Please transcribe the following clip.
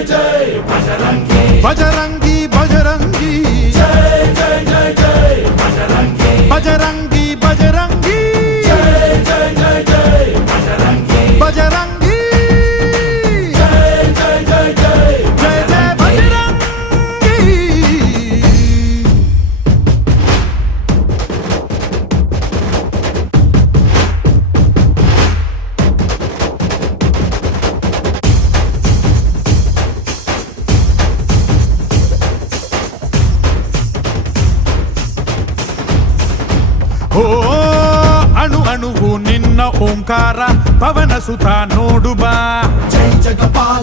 बजरंगी बजरंगी बजरंगी बजरंगी बजरंगी जय जय बजरंगी। ಓ ಅಣು ಅಣುವು ನಿನ್ನ ಓಂಕಾರ ಪವನ ಸುತ ನೋಡುಬಾ ಜೈ ಜಗಪಾಲ